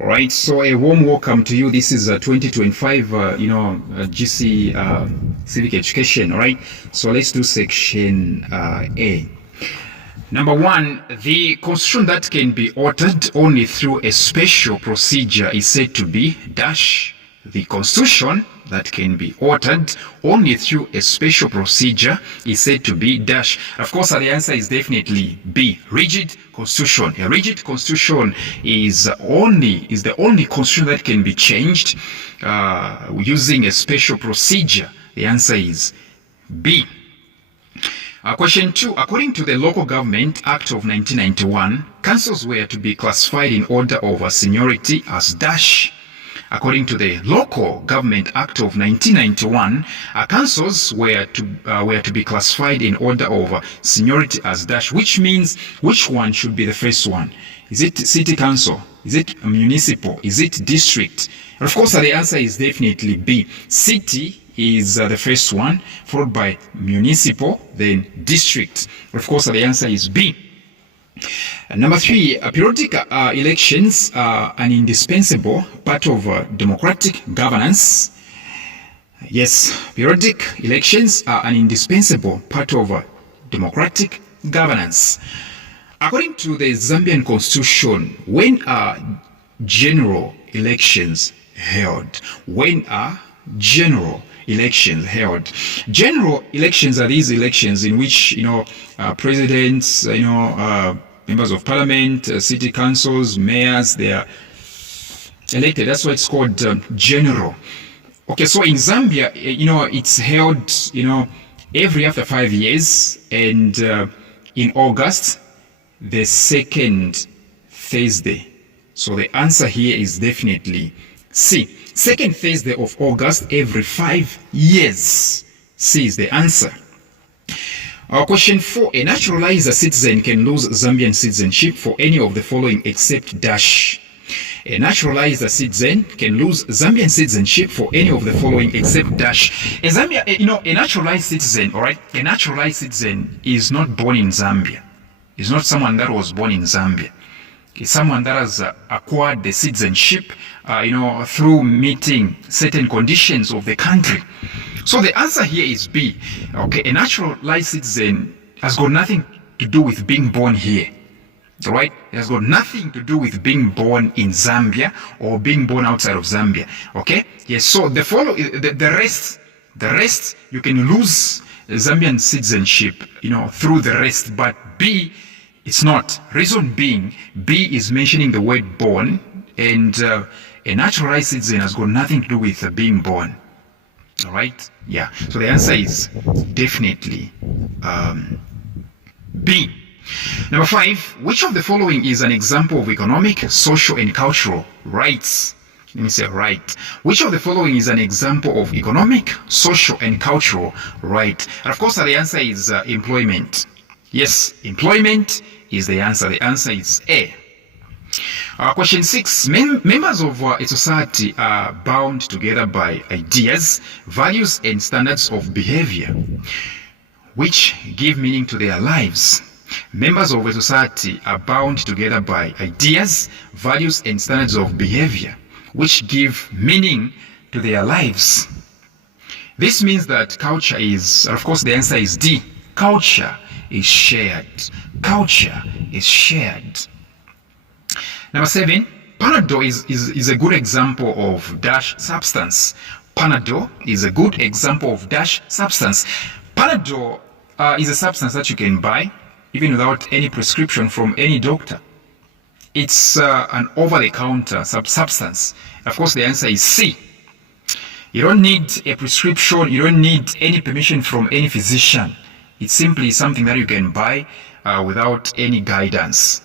All right, so a warm welcome to you. This is 2025, GCE Civic Education. All right, so let's do section A. Number one, the constitution that can be altered only through a special procedure is said to be dash. The constitution that can be altered only through a special procedure is said to be dash. Of course, the answer is definitely B, rigid constitution. A rigid constitution is the only constitution that can be changed using a special procedure. The answer is B. Question 2. According to the Local Government Act of 1991, councils were to be classified in order of seniority as dash. According to the Local Government Act of 1991, councils were to be classified in order of seniority as dash, which means which one should be the first one? Is it city council? Is it municipal? Is it district? And of course, the answer is definitely B. City is the first one, followed by municipal, then district. Of course, the answer is B. Number 3, periodic elections are an indispensable part of democratic governance. Yes, periodic elections are an indispensable part of democratic governance. According to the Zambian constitution, when are general elections held? When are general elections held? General elections are these elections in which presidents, members of parliament, city councils, mayors, they are elected. That's why it's called general. Okay, so in Zambia, it's held, every after 5 years, and in August, the second Thursday. So the answer here is definitely C. Second Thursday of August every 5 years. C is the answer. Question 4. A naturalized citizen can lose Zambian citizenship for any of the following except dash. A naturalized citizen can lose Zambian citizenship for any of the following except dash. A naturalized citizen, all right? A naturalized citizen is not born in Zambia. It's not someone that was born in Zambia. It's someone that has acquired the citizenship, through meeting certain conditions of the country. So the answer here is B. Okay, a naturalized citizen has got nothing to do with being born here. Right? It has got nothing to do with being born in Zambia or being born outside of Zambia. Okay? Yes. So the rest you can lose Zambian citizenship, through the rest, but B, it's not. Reason being, B is mentioning the word born, and a naturalized citizen has got nothing to do with being born. All right? Yeah. So the answer is definitely B. Number 5, which of the following is an example of economic, social, and cultural rights? Let me say right. Which of the following is an example of economic, social, and cultural right? And of course, the answer is employment. Yes, employment is the answer. The answer is A. Question 6. Members of a society are bound together by ideas, values, and standards of behavior, which give meaning to their lives. Members of a society are bound together by ideas, values, and standards of behavior, which give meaning to their lives. This means that culture is, of course, the answer is D. Culture is shared. Culture is shared. Number 7, Panadol is a good example of dash substance. Panadol is a good example of dash substance. Panadol is a substance that you can buy even without any prescription from any doctor. It's an over-the-counter substance. Of course, the answer is C. You don't need a prescription. You don't need any permission from any physician. It's simply something that you can buy without any guidance.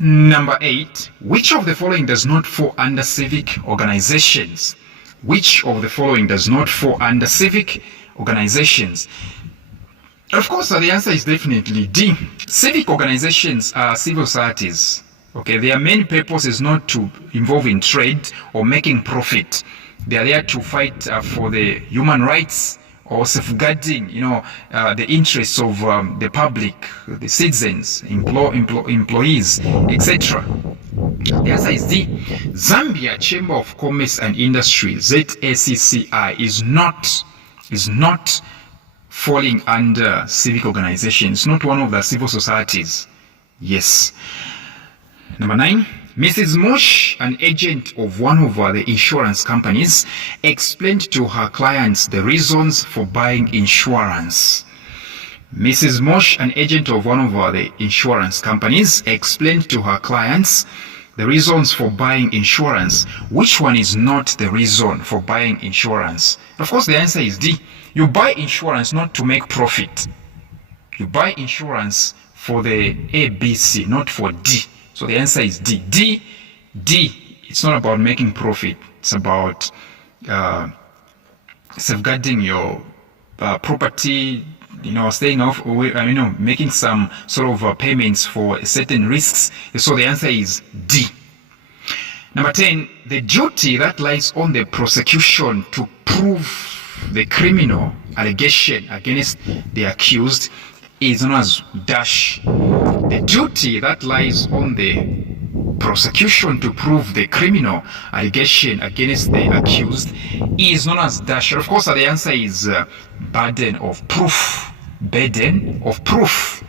Number 8, which of the following does not fall under civic organizations? Which of the following does not fall under civic organizations? Of course, the answer is definitely D. Civic organizations are civil societies. Okay, their main purpose is not to involve in trade or making profit. They are there to fight for the human rights or safeguarding, the interests of the public, the citizens, employees, etc. The answer is D. Zambia Chamber of Commerce and Industry, ZACCI, is not falling under civic organization. It's not one of the civil societies. Yes. Number 9. Mrs. Mosh, an agent of one of the insurance companies, explained to her clients the reasons for buying insurance. Mrs. Mosh, an agent of one of the insurance companies, explained to her clients the reasons for buying insurance. Which one is not the reason for buying insurance? Of course, the answer is D. You buy insurance not to make profit. You buy insurance for the A, B, C, not for D. So the answer is D. D, it's not about making profit. It's about safeguarding your property, staying off, making some sort of payments for certain risks. So the answer is D. Number 10, the duty that lies on the prosecution to prove the criminal allegation against the accused is known as dash. The duty that lies on the prosecution to prove the criminal allegation against the accused is known as dash. Of course, the answer is burden of proof. Burden of proof.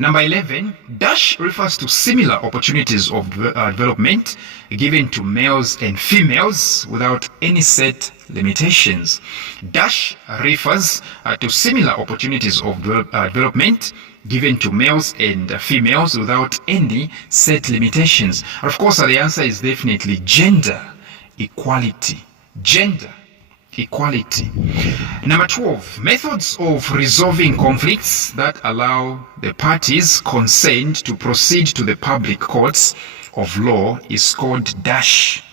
Number 11, dash refers to similar opportunities of development given to males and females without any set limitations. Dash refers to similar opportunities of development given to males and females without any set limitations. Of course, the answer is definitely gender equality. Gender equality. Number 12, methods of resolving conflicts that allow the parties consent to proceed to the public courts of law is called dash.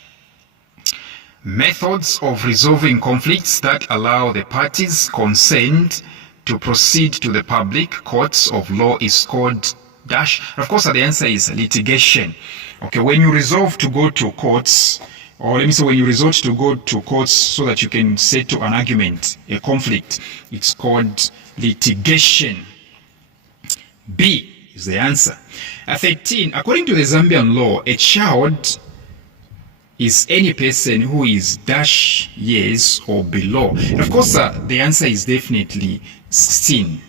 Methods of resolving conflicts that allow the parties consent to proceed to the public courts of law is called dash. Of course, the answer is litigation. Okay, when you resolve to go to courts, or let me say when you resort to go to courts so that you can settle an argument, a conflict, it's called litigation. B is the answer. 13, according to the Zambian law, a child is any person who is dash years or below. And of course, the answer is definitely 16.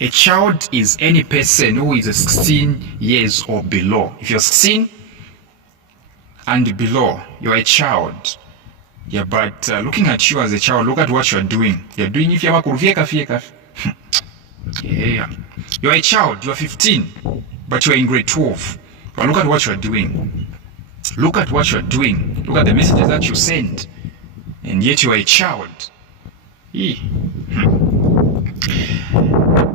A child is any person who is 16 years or below. If you're 16 and below, you're a child. Yeah, but looking at you as a child, look at what you're doing. You're doing if you're yeah. You're a child, you're 15, but you're in grade 12. But look at what you're doing. Look at what you're doing. Look at the messages that you send. And yet you're a child.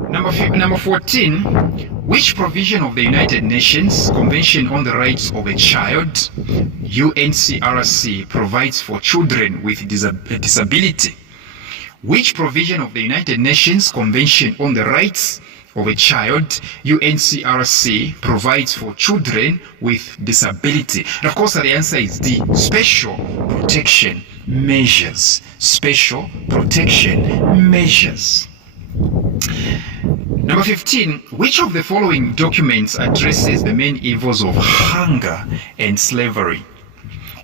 Number 14, which provision of the United Nations Convention on the Rights of a Child, UNCRC, provides for children with disability? Which provision of the United Nations Convention on the Rights of a Child, UNCRC, provides for children with disability? And of course, the answer is D, special protection measures. Special protection measures. Number 15, which of the following documents addresses the main evils of hunger and slavery?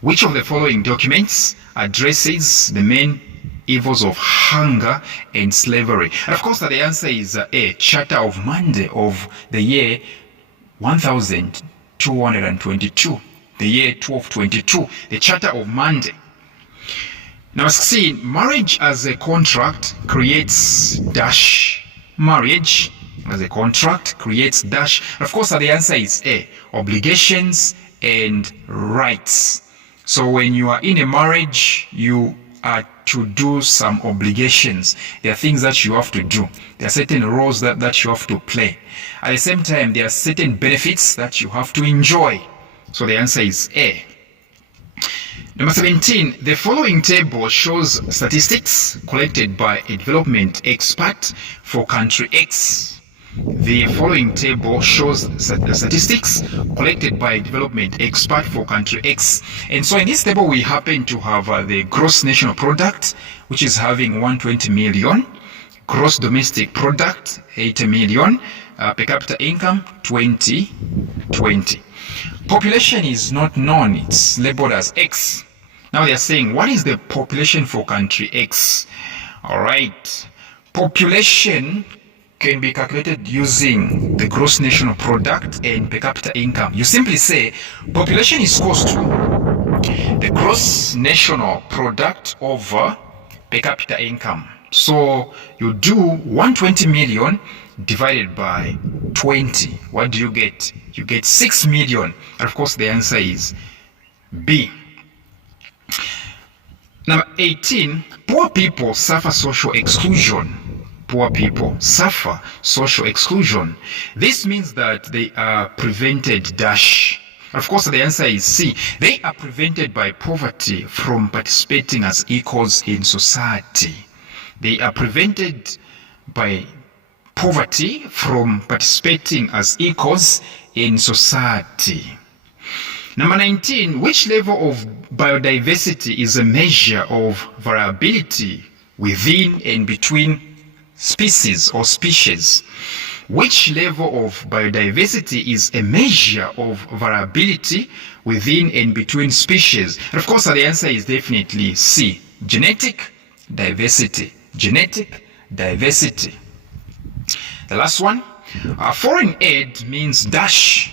Which of the following documents addresses the main evils of hunger and slavery? And of course, the answer is A, Charter of Monday of the year 1222, the year 1222, the Charter of Monday. Number 16, marriage as a contract creates dash. Marriage as a contract creates dash. Of course, the answer is A, obligations and rights. So when you are in a marriage, you are to do some obligations. There are things that you have to do. There are certain roles that you have to play. At the same time, there are certain benefits that you have to enjoy. So the answer is A. Number 17, the following table shows statistics collected by a development expert for country X. The following table shows statistics collected by a development expert for country X. And so in this table, we happen to have the gross national product, which is having 120 million, gross domestic product, 80 million, per capita income, 2020. Population is not known. It's labeled as X. Now they are saying, what is the population for country X? All right. Population can be calculated using the gross national product and per capita income. You simply say population is equals to the gross national product over per capita income. So you do 120 million divided by 20. What do you get? You get 6 million. And of course the answer is B. Number 18, poor people suffer social exclusion. Poor people suffer social exclusion. This means that they are prevented dash. Of course, the answer is C. They are prevented by poverty from participating as equals in society. They are prevented by poverty from participating as equals in society. Number 19, which level of biodiversity is a measure of variability within and between species or species? Which level of biodiversity is a measure of variability within and between species? And of course, the answer is definitely C. Genetic diversity. Genetic diversity. The last one, foreign aid means dash.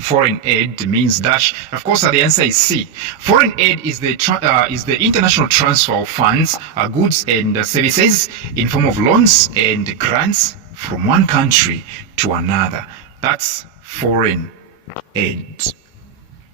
Foreign aid means dash. Of course, the answer is C. Foreign aid is the international transfer of funds, goods and services in form of loans and grants from one country to another. That's foreign aid.